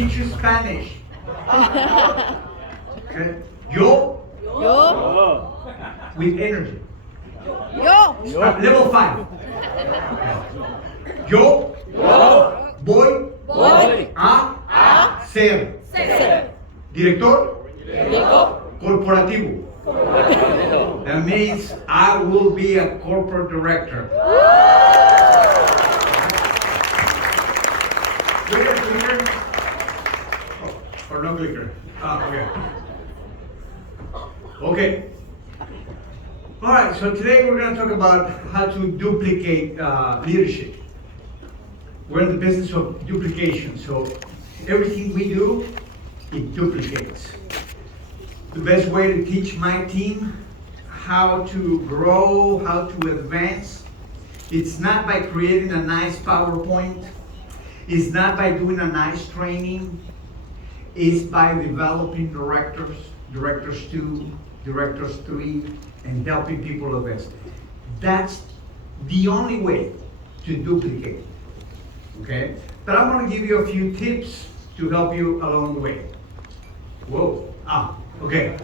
teach you Spanish. Okay. Yo Yo. with energy. Yo. Level 5. Yo voy Voy a ser ser director director corporativo. That means I will be a corporate director. Clear, clear? Oh, or no clicker? Okay. Okay. All right, so today we're going to talk about how to duplicate leadership. We're in the business of duplication, so everything we do, it duplicates. The best way to teach my team how to grow, how to advance, it's not by creating a nice PowerPoint, it's not by doing a nice training, it's by developing directors, directors 2, directors 3, and helping people advance. That's the only way to duplicate. Okay? But I'm going to give you a few tips to help you along the way. Whoa. Okay.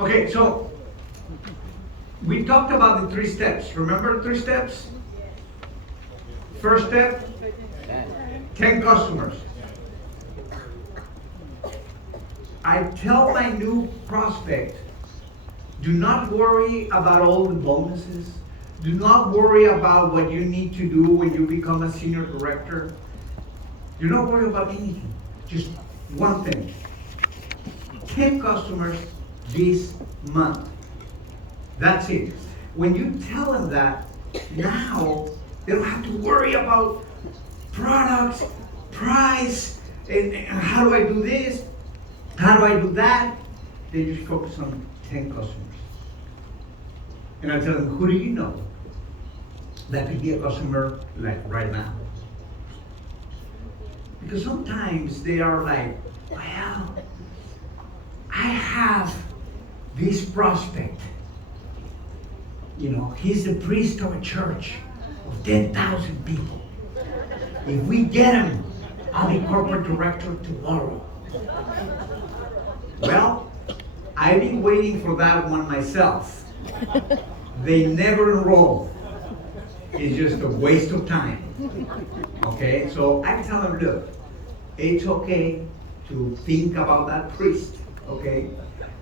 Okay, so we talked about the 3 steps. Remember the 3 steps? First step, 10 customers. I tell my new prospect, do not worry about all the bonuses. Do not worry about what you need to do when you become a senior director. Do not worry about anything. Just one thing. 10 customers this month. That's it. When you tell them that, now they don't have to worry about products, price, and how do I do this? How do I do that? They just focus on 10 customers. And I tell them, who do you know that could be a customer like right now? Because sometimes they are like, well, I have this prospect. You know, he's the priest of a church of 10,000 people. If we get him, I'll be corporate director tomorrow. Well, I've been waiting for that one myself. They never enroll. It's just a waste of time. Okay, so I tell them, look, it's okay to think about that priest, okay?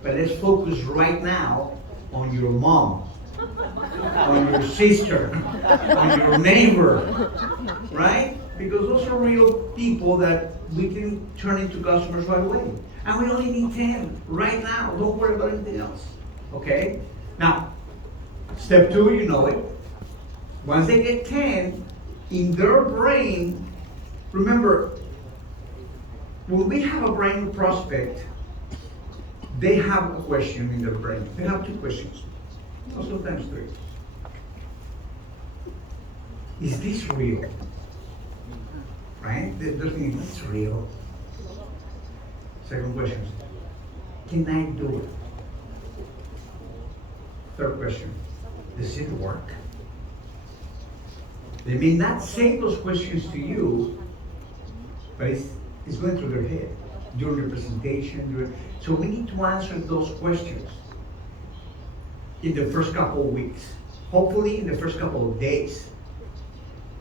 But let's focus right now on your mom, on your sister, on your neighbor, right? Because those are real people that we can turn into customers right away. And we only need 10 right now. Don't worry about anything else, okay? Now, step 2, you know it. Once they get 10, in their brain, remember, when we have a brand new prospect, they have a question in their brain. They have 2 questions, or sometimes 3. Is this real? Right? They're thinking, is this real? Second question, can I do it? Third question, does it work? They may not say those questions to you, but it's going through their head during the presentation. So we need to answer those questions in the first couple of weeks, hopefully in the first couple of days.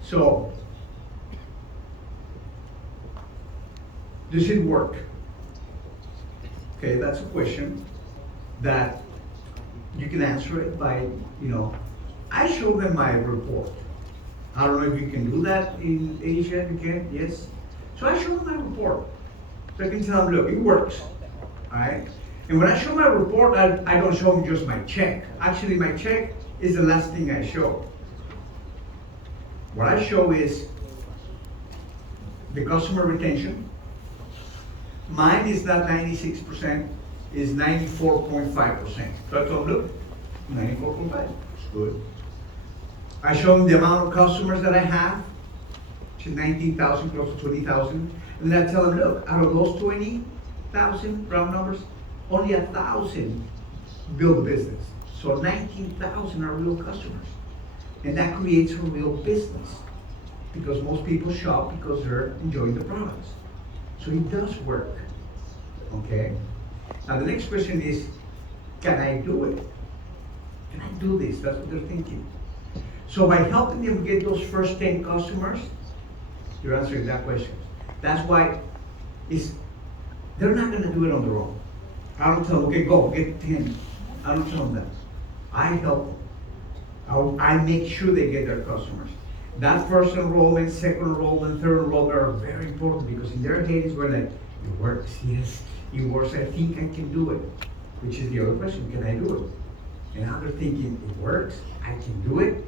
So, does it work? Okay, that's a question that you can answer it by, I show them my report. I don't know if you can do that in Asia, you can, yes? So I show them my report. So I can tell them, look, it works, all right? And when I show my report, I don't show them just my check. Actually, my check is the last thing I show. What I show is the customer retention. Mine is not 96%, is 94.5%. So I told them, look, 94.5, it's good. I show them the amount of customers that I have, which is 19,000, close to 20,000. And then I tell them, look, out of those 20,000 round numbers, only 1,000 build a business. So 19,000 are real customers. And that creates a real business. because most people shop because they're enjoying the products. So it does work, okay? Now the next question is, can I do it? Can I do this? That's what they're thinking. So by helping them get those first 10 customers, you're answering that question. That's why they're not gonna do it on their own. I don't tell them, okay, go, get 10. I don't tell them that. I help them. I make sure they get their customers. That first enrollment, second enrollment, third enrollment are very important because in their heads we're like, it works, yes, it works, I think I can do it. Which is the other question, can I do it? And now they're thinking, it works, I can do it,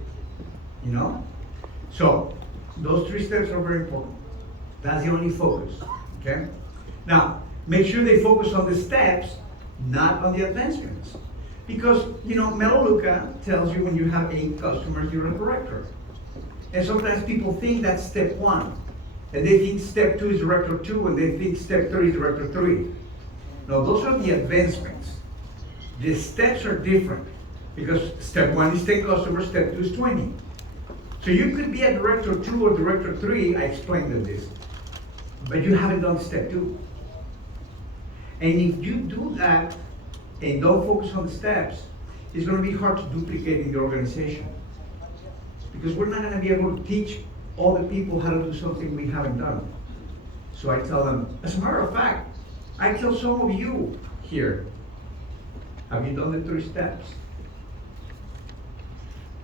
you know? So, those 3 steps are very important. That's the only focus, okay? Now, make sure they focus on the steps, not on the advancements. Because, you know, Melaleuca tells you when you have 8 customers, you're a director. And sometimes people think that's step 1. And they think step 2 is director 2, and they think step 3 is director 3. No, those are the advancements. The steps are different. Because step 1 is 10 customers, step 2 is 20. So you could be a director 2 or director 3, I explained this. But you haven't done step 2. And if you do that and don't focus on the steps, it's going to be hard to duplicate in the organization. Because we're not going to be able to teach all the people how to do something we haven't done. So I tell them, as a matter of fact, I tell some of you here, have you done the 3 steps?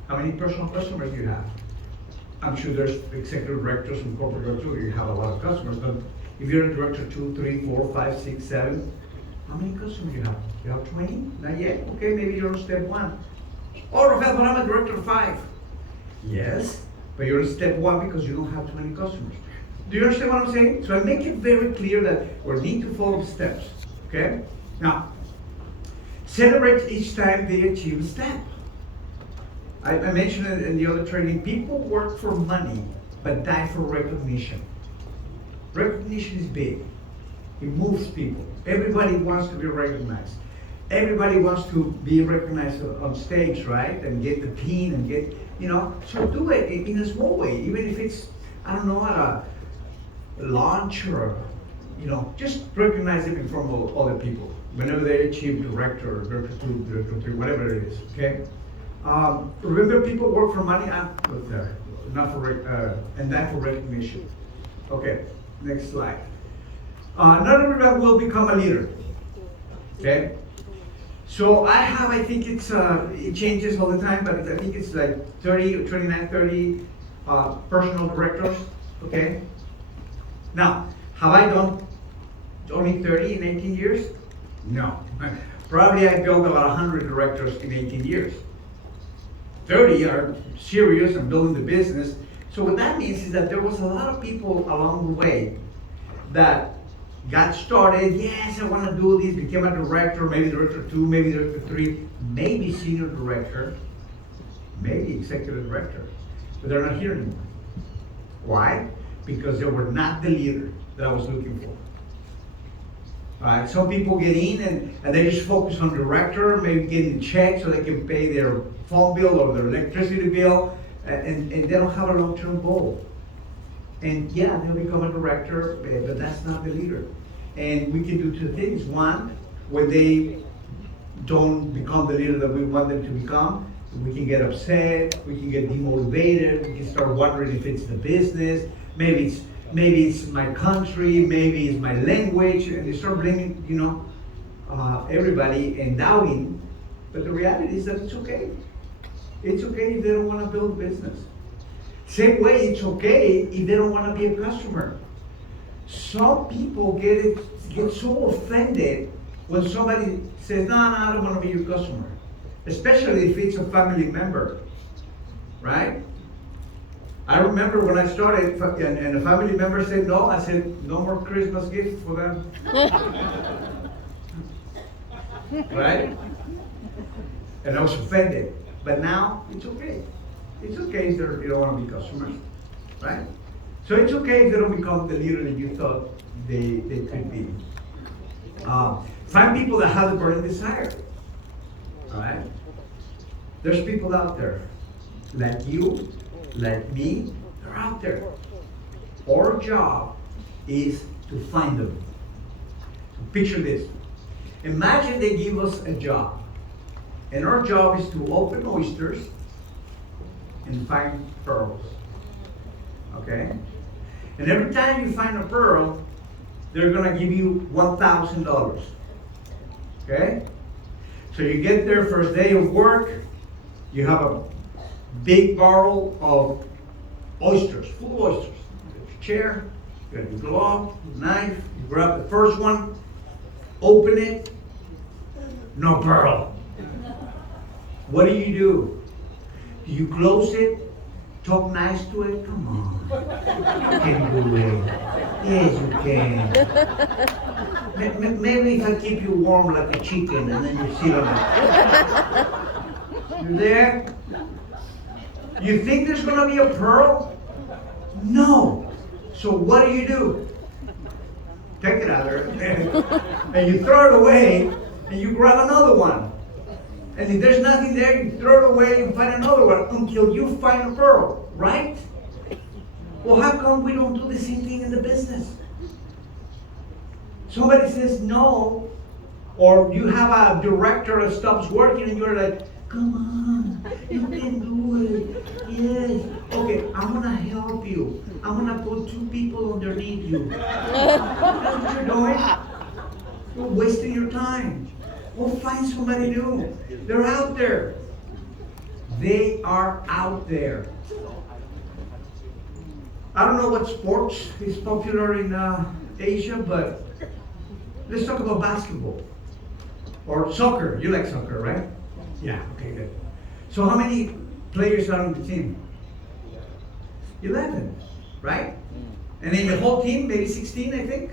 How many personal customers do you have? I'm sure there's executive directors and corporate directors, you have a lot of customers, but if you're a director 2, 3, 4, 5, 6, 7, how many customers do you have? You have 20? Not yet? Okay, maybe you're on step 1. Oh, Raphael, but I'm a director of 5. Yes, but you're in step 1 because you don't have 20 customers. Do you understand what I'm saying? So I make it very clear that we need to follow the steps, okay? Now, celebrate each time they achieve a step. I mentioned it in the other training, people work for money, but die for recognition. Recognition is big. It moves people. Everybody wants to be recognized. Everybody wants to be recognized on stage, right? And get the pin and get, you know, so do it in a small way, even if it's, I don't know, at a lunch or, you know, just recognize them in front of other people whenever they achieve director or director 2, director 3, whatever it is, okay? Remember, people work for money, not for, and die for recognition. Okay, next slide. Not everyone will become a leader, okay? So I think it's, it changes all the time, but I think it's like 30 or 29, 30 personal directors, okay? Now, have I done only 30 in 18 years? No. Probably I built about 100 directors in 18 years. 30 are serious and building the business. So what that means is that there was a lot of people along the way that got started, yes, I want to do this, became a director, maybe director 2, maybe director 3, maybe senior director, maybe executive director, but they're not here anymore. Why? Because they were not the leader that I was looking for. Right? Some people get in and they just focus on director, maybe getting a check so they can pay their phone bill or their electricity bill, and they don't have a long-term goal. And yeah, they'll become a director, but that's not the leader. And we can do 2 things. One, when they don't become the leader that we want them to become, we can get upset, we can get demotivated, we can start wondering if it's the business, maybe it's my country, maybe it's my language, and they start blaming, you know, everybody and doubting. But the reality is that it's okay. It's okay if they don't want to build a business. Same way, it's okay if they don't want to be a customer. Some people get so offended when somebody says, no, I don't want to be your customer. Especially if it's a family member, right? I remember when I started and a family member said no, I said, no more Christmas gifts for them. Right? And I was offended. But now, it's okay. It's okay if you don't want to be customers, right? So it's okay if they don't become the leader that you thought they could be. Find people that have the burning desire, all right? There's people out there, like you, like me, They're out there. Our job is to find them. Picture this. Imagine they give us a job. And our job is to open oysters and find pearls. Okay? And every time you find a pearl, they're gonna give you $1,000. Okay? So you get there first day of work, you have a big barrel of oysters, full of oysters. You got your chair, you got your glove, your knife, you grab the first one, open it, no pearl. What do? Do you close it? Talk nice to it? Come on. You can do it. Yes, you can. Maybe if I keep you warm like a chicken and then you sit on it. You there? You think there's going to be a pearl? No. So what do? Take it out of there. And you throw it away and you grab another one. And if there's nothing there, you throw it away and find another one until you find a pearl, right? Well, how come we don't do the same thing in the business? Somebody says no, or you have a director that stops working and you're like, come on, you can do it. Yes. Okay, I'm gonna help you. I'm gonna put 2 people underneath you. That's what you're doing. You're wasting your time. Go find somebody new. They're out there. They are out there. I don't know what sports is popular in Asia, but let's talk about basketball or soccer. You like soccer, right? Yeah, okay, good. So how many players are on the team? 11, right? And in the whole team, maybe 16, I think.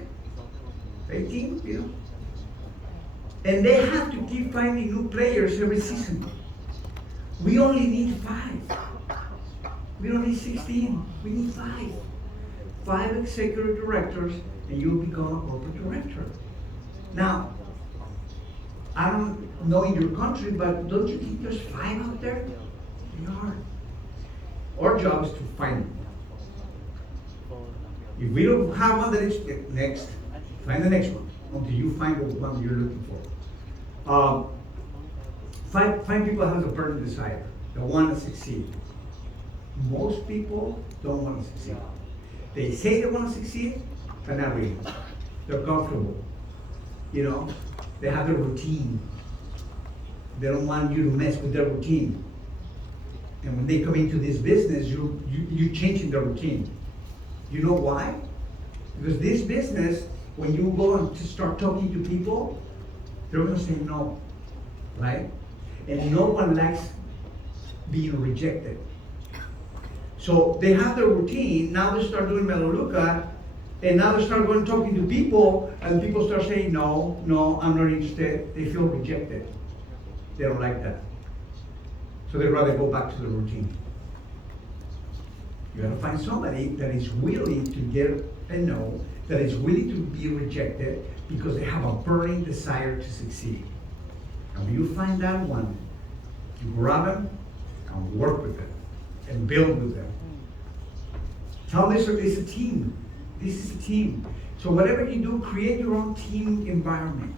18, you know. And they have to keep finding new players every season. We only need 5. We don't need 16. We need 5. 5 executive directors, and you'll become a corporate director. Now, I don't know in your country, but don't you think there's 5 out there? They are. Our job is to find them. If we don't have one, then it's next. Find the next one until you find the one you're looking for. Find people that have a burning desire, that want to succeed. Most people don't want to succeed. They say they want to succeed, but not really. They're comfortable. You know, they have their routine. They don't want you to mess with their routine. And when they come into this business, you're changing their routine. You know why? Because this business, when you go and to start talking to people, they're going to say no, right? And no one likes being rejected. So they have their routine, now they start doing Melaleuca, and now they start going talking to people, and people start saying, no, I'm not interested. They feel rejected. They don't like that. So they'd rather go back to the routine. You gotta find somebody that is willing to get a no, that is willing to be rejected because they have a burning desire to succeed. And when you find that one, you grab them and work with them and build with them. Tell them it's a team. This is a team. So whatever you do, create your own team environment.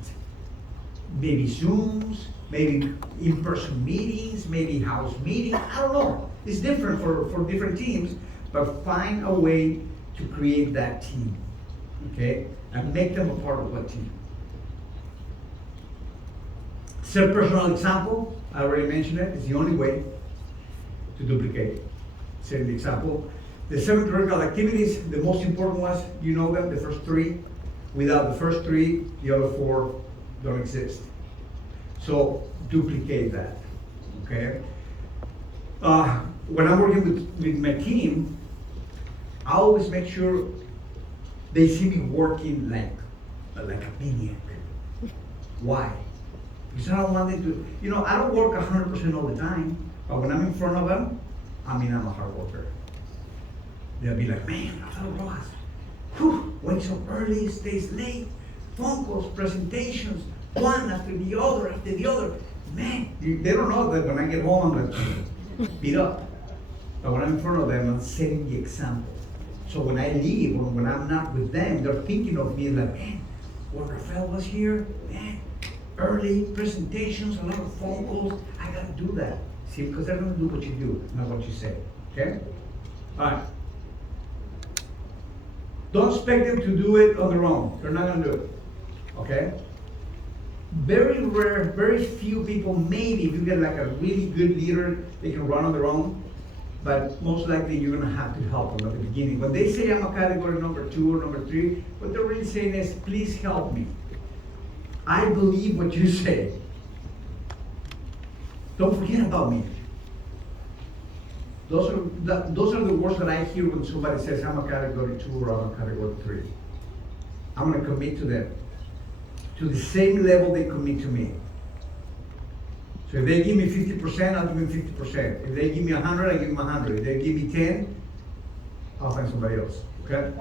Maybe Zooms, maybe in-person meetings, maybe house meetings, I don't know. It's different for different teams, but find a way to create that team, okay? And make them a part of a team. Set personal example, I already mentioned it, it's the only way to duplicate. Set the example. The 7 critical activities, the most important ones, you know them, the first 3. Without the first 3, the other 4 don't exist. So duplicate that, okay? When I'm working with my team, I always make sure they see me working like a maniac. Why? Because I don't want them to, I don't work 100% all the time, but when I'm in front of them, I'm a hard worker. They'll be like, man, Rapfael Rojas, wakes up early, stays late, phone calls, presentations, one after the other. Man, they don't know that when I get home, I'm like, beat up. But when I'm in front of them, I'm setting the example. So when I leave, or when I'm not with them, they're thinking of me like, man, when Rapfael was here, man, early presentations, a lot of phone calls, I gotta do that. See, because they're gonna do what you do, not what you say, okay? All right. Don't expect them to do it on their own. They're not gonna do it, okay? Very rare, very few people, maybe if you get like a really good leader, they can run on their own, but most likely you're gonna have to help them at the beginning. When they say I'm a category number 2 or number 3, what they're really saying is, please help me. I believe what you say. Don't forget about me. Those are the words that I hear when somebody says I'm a category 2 or I'm a category 3. I'm gonna commit to them, to the same level they commit to me. So if they give me 50%, I'll give them 50%. If they give me 100, I give them 100. If they give me 10, I'll find somebody else, okay?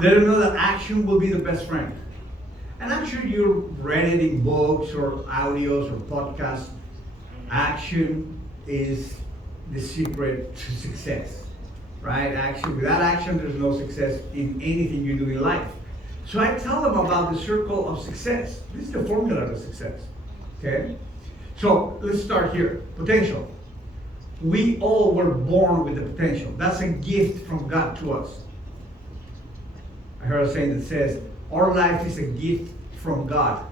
Let them know that action will be the best friend. And I'm sure you've read it in books or audios or podcasts. Action is the secret to success, right? Action, without action, there's no success in anything you do in life. So I tell them about the circle of success. This is the formula to success, okay? So let's start here. Potential. We all were born with the potential. That's a gift from God to us. I heard a saying that says, our life is a gift from God.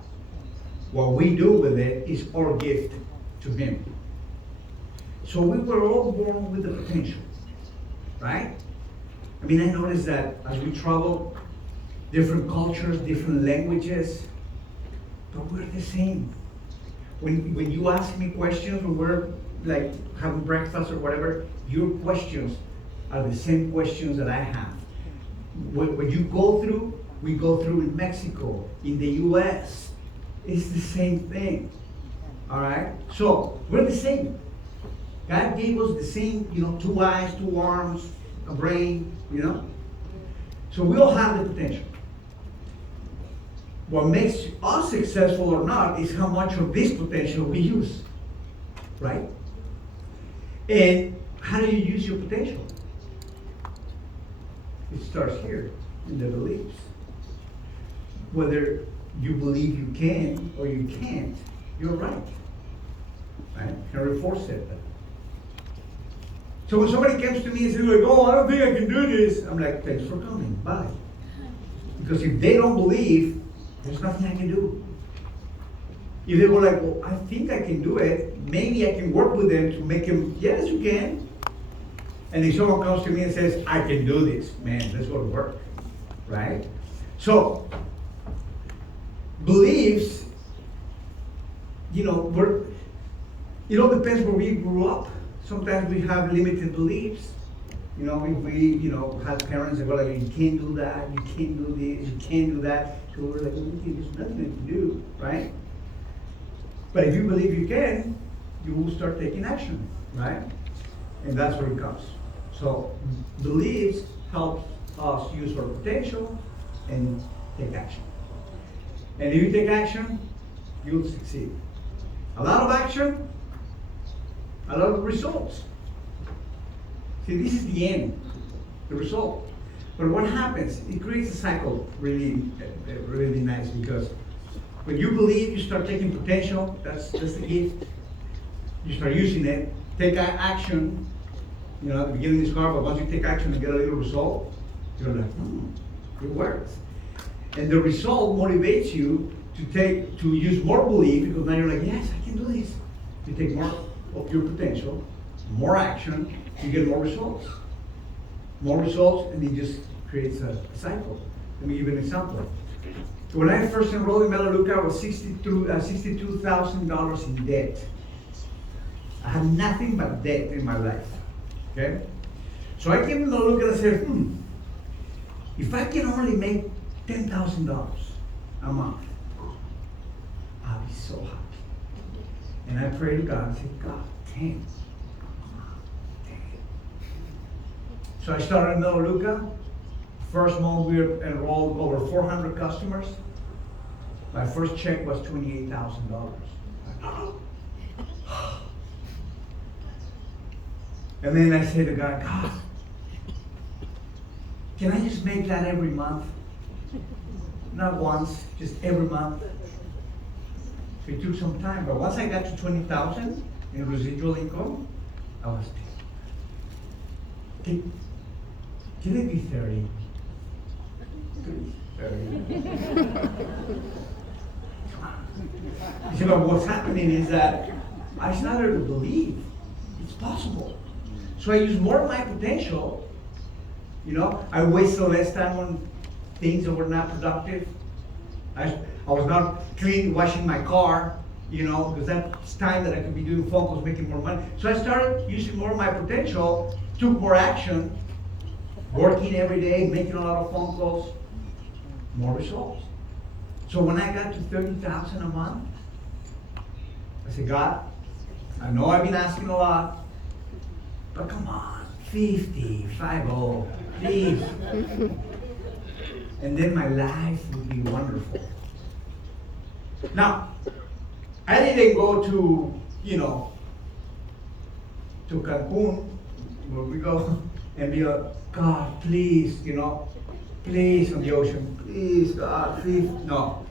What we do with it is our gift to Him. So we were all born with the potential, right? I mean, I noticed that as we travel, different cultures, different languages, but we're the same. When you ask me questions, when we're like having breakfast or whatever, your questions are the same questions that I have. What you go through, we go through in Mexico, in the US. It's the same thing, all right? So we're the same. God gave us the same, 2 eyes, 2 arms, a brain, So we all have the potential. What makes us successful or not is how much of this potential we use, right? And how do you use your potential? It starts here, in the beliefs. Whether you believe you can or you can't, you're right. Right? Henry Ford said that. So when somebody comes to me and says, like, oh, I don't think I can do this, I'm like, thanks for coming, bye. Because if they don't believe, there's nothing I can do. If they go like, well, I think I can do it, maybe I can work with them to make them, yes, you can. And if someone comes to me and says, I can do this, man, let's go to work, right? So, beliefs, it all depends where we grew up. Sometimes we have limited beliefs. If we, have parents that go like, you can't do that, you can't do this, you can't do that. So we're like, there's nothing to do, right? But if you believe you can, you will start taking action, right? And that's where it comes. So beliefs help us use our potential and take action. And if you take action, you'll succeed. A lot of action, a lot of results. See, this is the end, the result. But what happens? It creates a cycle really, really nice, because when you believe, you start taking potential. That's the gift. You start using it. Take action. At the beginning it's hard, but once you take action and get a little result, you're like, it works. And the result motivates you to use more belief, because now you're like, yes, I can do this. You take more of your potential, more action, you get more results. More results, and it just creates a cycle. Let me give you an example. When I first enrolled in Melaleuca, I was $62,000 in debt. I had nothing but debt in my life. Okay? So I came to Melaleuca and I said, if I can only make $10,000 a month, I'll be so happy. And I prayed to God and said, God, 10. So I started in Melaleuca. First month we enrolled over 400 customers. My first check was $28,000. And then I say to God, God, can I just make that every month? Not once, just every month. So it took some time, but once I got to 20,000 in residual income, I was, can it be 30? 30. You know, what's happening is that I started to believe it's possible. So I use more of my potential. You know, I wasted less time on things that were not productive. I was not washing my car, you know, because that's time that I could be doing phone calls, making more money. So I started using more of my potential, took more action, working every day, making a lot of phone calls, more results. So when I got to 30,000 a month, I said, God, I know I've been asking a lot, but come on, 50, 50, please. And then my life would be wonderful. Now, I didn't go to, you know, to Cancun, where we go, and be like, God, please, you know, please on the ocean, please, God, please. No,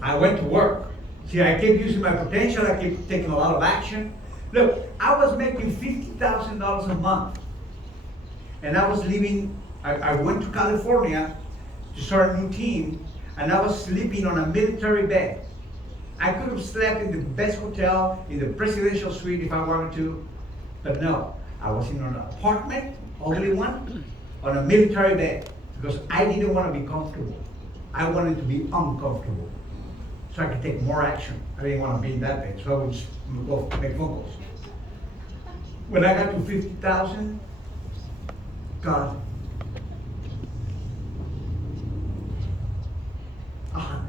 I went to work. See, I kept using my potential, I kept taking a lot of action. Look, I was making $50,000 a month. And I was living, I went to California to start a new team, and I was sleeping on a military bed. I could have slept in the best hotel, in the presidential suite if I wanted to, but no, I was in an apartment, ugly one, on a military bed, because I didn't want to be comfortable. I wanted to be uncomfortable, so I could take more action. I didn't want to be in that bed, so I would just go make phone calls. When I got to 50,000, God, 100.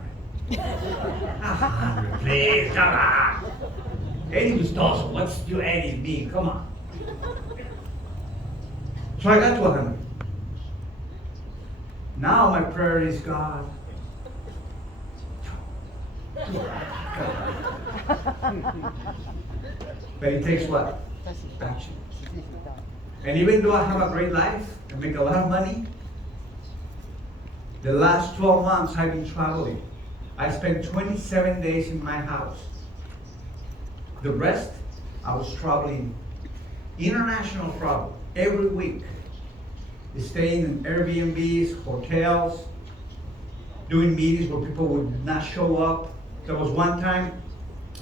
100, please, come on. Eddie was awesome. What's you Eddie mean? Come on. So I got to 100. Now my prayer is, God, but it takes what? Action. And even though I have a great life and make a lot of money, the last 12 months I've been traveling. I spent 27 days in my house. The rest, I was traveling, international travel, every week. Staying in Airbnbs, hotels, doing meetings where people would not show up. There was one time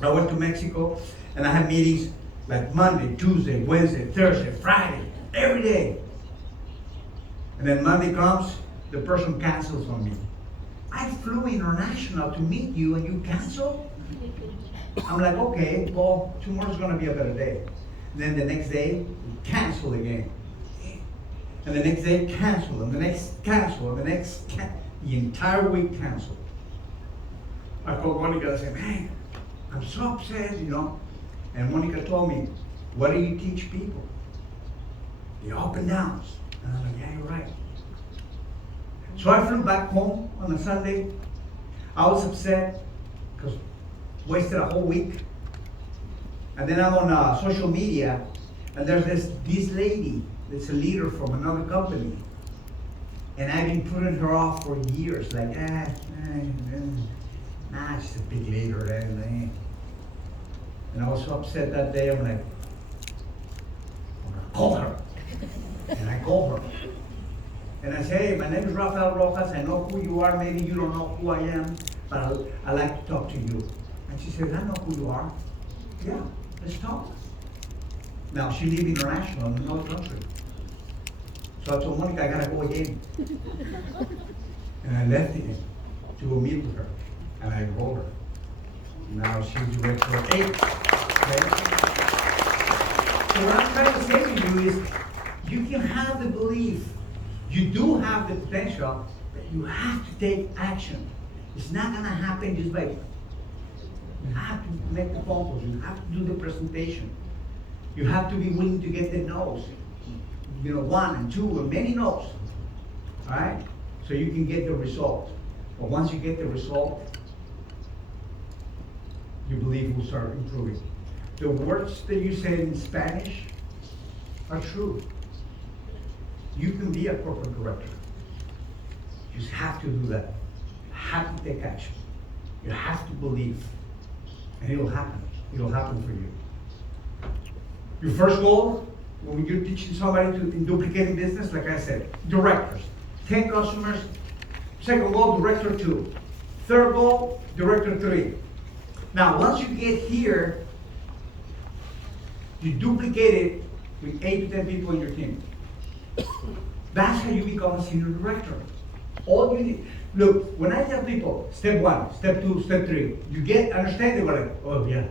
I went to Mexico and I had meetings like Monday, Tuesday, Wednesday, Thursday, Friday, every day. And then Monday comes, the person cancels on me. I flew international to meet you and you cancel? I'm like, okay, well, tomorrow's gonna be a better day. And then the next day, cancel again. And the next day, cancel, and the next cancel, and the next the entire week cancel. I called Monica and I said, man, I'm so upset, you know. And Monica told me, what do you teach people? The up and downs. And I was like, yeah, you're right. So I flew back home on a Sunday. I was upset because wasted a whole week. And then I'm on social media, and there's this lady that's a leader from another company. And I've been putting her off for years, like, she's a big leader. And I was so upset that day, I'm like, I'm gonna call her. And I call her. And I say, hey, my name is Rapfael Rojas, I know who you are, maybe you don't know who I am, but I like to talk to you. And she says, I know who you are. Yeah, let's talk. Now, she lives international in another country. So I told Monica, I gotta go again. And I left again to go meet with her. And I called her. Now she's director of 8. Okay? So what I'm trying to say to you is, you can have the belief, you do have the potential, but you have to take action. It's not gonna happen just by, you have to make the phone calls, you have to do the presentation. You have to be willing to get the no's. You know, 1 and 2 and many no's. Alright? So you can get the result. But once you get the result, you believe will start improving. The words that you said in Spanish, are true. You can be a corporate director. You just have to do that. You have to take action. You have to believe. And it'll happen. It'll happen for you. Your first goal, when you're teaching somebody to in duplicating business, like I said, directors. 10 customers. Second goal, director 2. Third goal, director 3. Now, once you get here, you duplicate it with 8 to 10 people in your team. That's how you become a senior director. All you need. Look, when I tell people, step 1, step 2, step 3, you understand, they go like, oh yeah.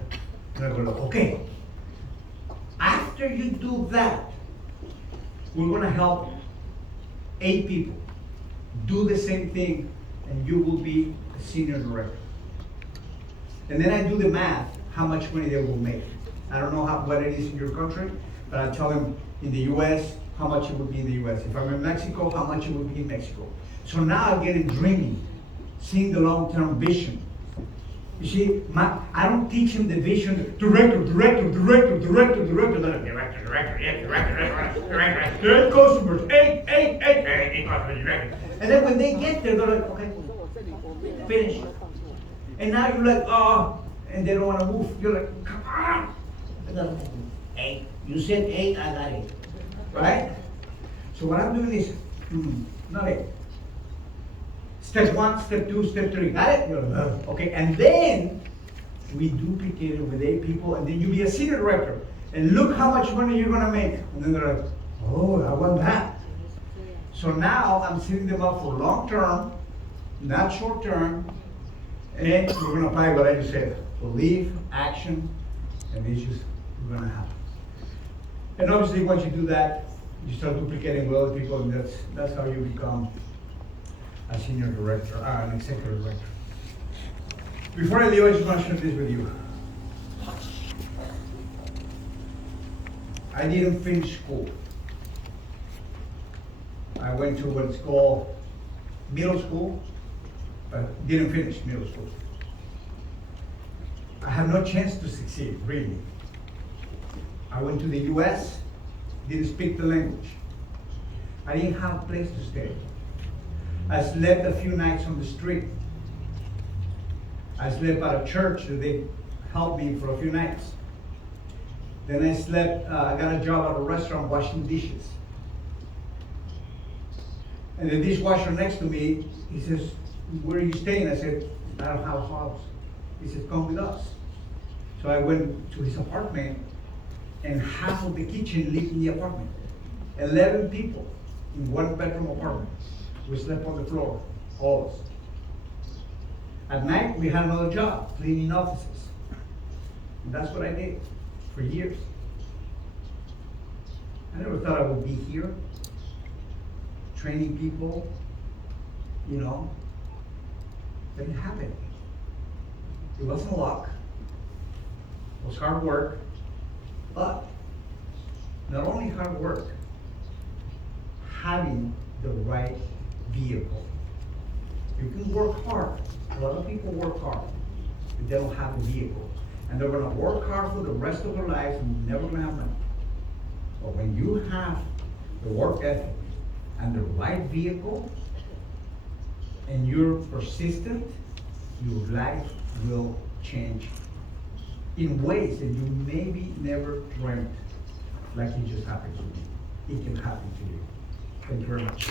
And I go like, okay. After you do that, we're gonna help 8 people do the same thing, and you will be a senior director. And then I do the math, how much money they will make. I don't know what it is in your country, but I tell them in the US, how much it would be in the US. If I'm in Mexico, how much it would be in Mexico. So now I get in dreaming, seeing the long-term vision. You see, I don't teach him the vision, director, eight customers, eight customers. And then when they get there, they're like, okay, finish. And now you're like, oh, and they don't want to move. You're like, come on. And they're like, 8. You said 8, I got 8. Right? So what I'm doing is, not 8. Step 1, step 2, step 3. Got it? You're like, okay. And then we duplicate it with 8 people, and then you be a senior director. And look how much money you're gonna make. And then they're like, oh, I want that. So now I'm setting them up for long term, not short term, and we're gonna apply what I just said. Belief, action, and it's just gonna happen. And obviously once you do that, you start duplicating with other people, and that's how you become a senior director, an executive director. Before I leave, I just want to share this with you. I didn't finish school. I went to what's called middle school, but didn't finish middle school. I had no chance to succeed, really. I went to the US, didn't speak the language. I didn't have a place to stay. I slept a few nights on the street. I slept at a church that they helped me for a few nights. Then I slept, I got a job at a restaurant washing dishes. And the dishwasher next to me, he says, where are you staying? I said, I don't have a house. He said, come with us. So I went to his apartment, and half of the kitchen lived in the apartment. 11 people in one bedroom apartment. We slept on the floor, all of us. At night, we had another job, cleaning offices. And that's what I did for years. I never thought I would be here, training people, you know. But it happened. It wasn't luck. It was hard work. But not only hard work, having the right vehicle. You can work hard. A lot of people work hard, but they don't have a vehicle. And they're gonna work hard for the rest of their lives and never gonna have money. But when you have the work ethic and the right vehicle, and you're persistent, your life will change in ways that you maybe never dreamt, like it just happened to me. It can happen to you. Thank you very much.